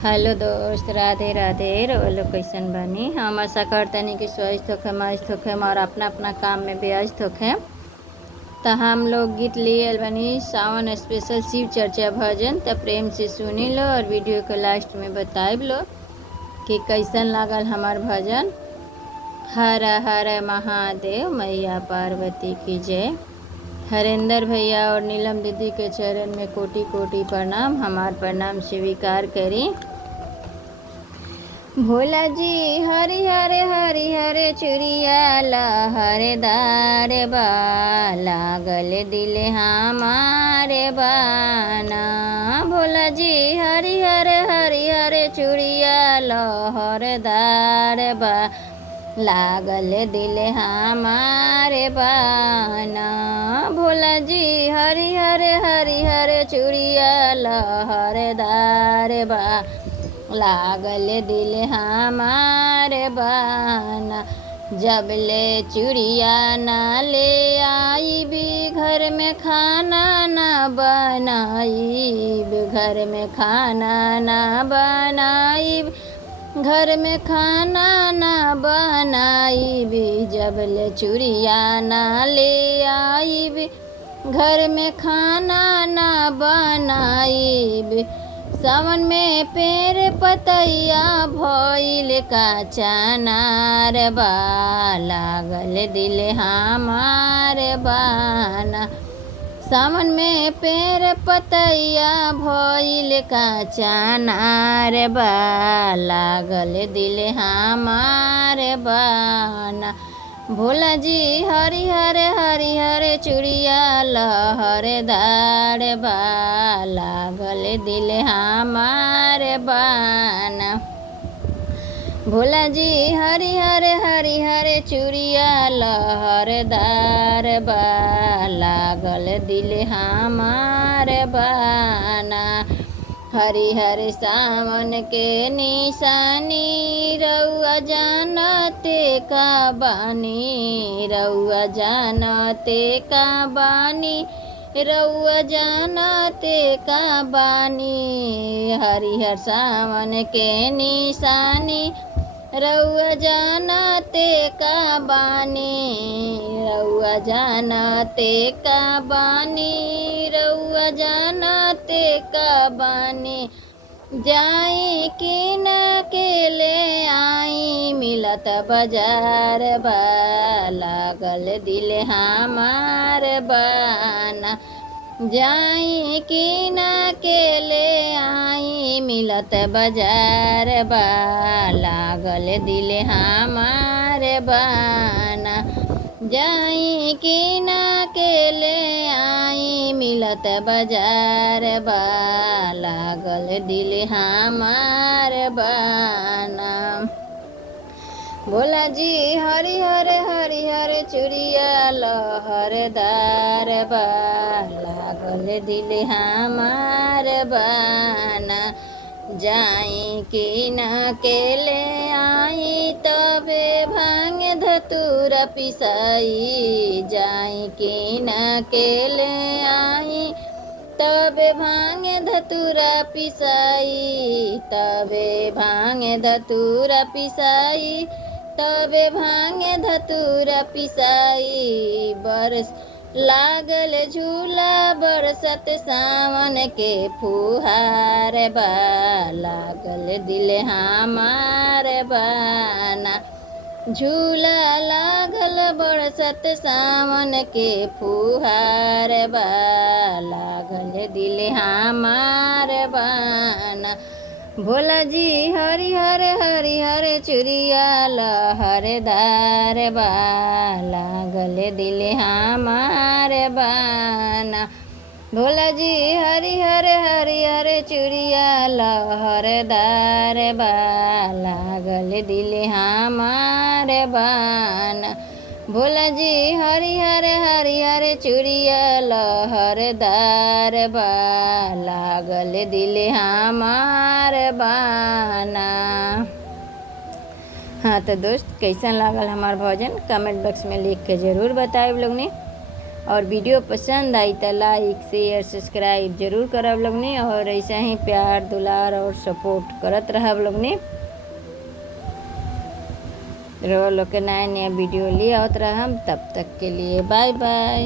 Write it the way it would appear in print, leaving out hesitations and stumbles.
Hello दोस्त, राधे राधे। रोलो कैसन बानी? हम आशा करतनी कि स्वस्थ होखे, मस्त होखे और अपना अपना काम में व्यस्त होखे। तो हम लोग गीत लिए बनी सावन स्पेशल शिव चर्चा भजन। तो प्रेम से सुनी लो और वीडियो के लास्ट में बताइब लो कि कैसन लागल हमार भजन। हर हर महादेव, मैया पार्वती की जय। हरेंद्र भैया और नीलम दीदी के चरण में कोटि कोटि प्रणाम। हमार प्रणाम स्वीकार करी। भोला जी हरिहर हरिहर चुरिया लहरदार बा, लागल दिल हमारे बाना। भोला जी हरिहर हरिहर चुरिया लहरदार बा, लागल दिल हमारे बाना। भोला जी हरिहर हरिहर चुरिया लहरदार बा, लागल दिल हमारे बाना। जब ले चुड़िया ना ले आई भी, घर में खाना ना बनाई, घर में खाना ना बनाई, घर में खाना ना बनाई भी। जब ले चुड़िया ना ले आई भी, घर में खाना ना बनाई भी। सावन में पेड़ पतैया भइल का चनार बा, लागल दिल हमार बाना। सावन में पेड़ पतैया भइल का चनार बा, लागल दिल हमार बाना। भोला जी हरिहर हरिहर चुड़िया लहरदार बा, लागल दिल हमार बाना। भोला जी हरिहर हरिहर चुड़िया लहरदार बा, लागल दिल हमार बाना। हरिहर सावन के निशानी रउआ जानते का बानी, रउआ जानते का बानी, रउआ जानते का बानी। हरिहर सावन के निशानी रउआ जानते का बानी, रउआ जानते का बानी, रउआ जानते का बानी। जाई कि न के ले आई, मिलत बाजार बा, लागल दिल हमार बाना। जाई कि न के ले आई, मिलत बाजार बा, लागल दिल हमार बाना। जाई कि न के ले आई, मिलत बाजार बा, लागल दिल हमार बाना। भोला जी हरिहर हरिहर चुड़िया लहरदार बा, लागल दिल हमार बाना। जाई कि न के ले आई, तबे भांग धतूरा पिसाई, जाई कि न के ले आई, तबे भांग धतूरा पिसाई, तबे भांग धतूरा पिसाई, तबे भांग धतूरा पिसाई। बरस लागल झूला बरसत सावन के फुहार बा, लागल दिल हमार बाना। झूला लागल बरसत सावन के फुहार बा, लागल दिल हमार बाना। भोला जी हरिहर हरिहर चुड़िया लहरदार बा, लागल दिल हमार बाना। भोला जी हरिहर हरिहर चुड़िया लहरदार बा, लागल दिल हमार बाना। भोला जी हरिहर हरिहर चुड़िया लहरदार बा, लागल दिल हमार बाना। हाँ तो दोस्त, कैसन लागल हमार भजन कमेंट बॉक्स में लिख के ज़रूर बताएब लोग ने। और वीडियो पसंद आई तो लाइक शेयर सब्सक्राइब जरूर करब लोगनी, और ऐसा ही प्यार दुलार और सपोर्ट करत रहब लोगनी। रोज लोग के नया नया वीडियो ले आवत रहम। तब तक के लिए बाय बाय।